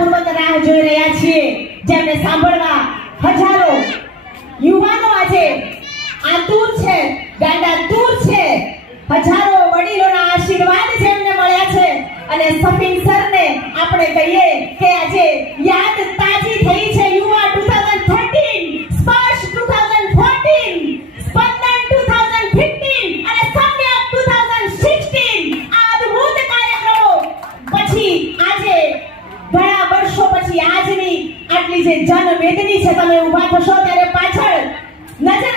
આશાપૂર્વક રાહ જોઈ રહ્યા છીએ, જેમને સાંભળવા હજારો યુવાનો આજે આતુર છે, ગાંડાતુર છે. હજારો વડીલોના આશીર્વાદ જેમને મળ્યા છે અને સફીન સરને આપણે કહીએ કે આજે યાદ તાજી થઈ છે. યુવા 2013, સ્પર્શ 2014, સ્પંદન 2015 અને સમ્યક 2016 આ અદ્ભુત કાર્યક્રમો પછી આજે ઘણા વર્ષો પછી આજની આટલી જે જનમેદની છે, તમે ઊભા થશો ત્યારે પાછળ નજર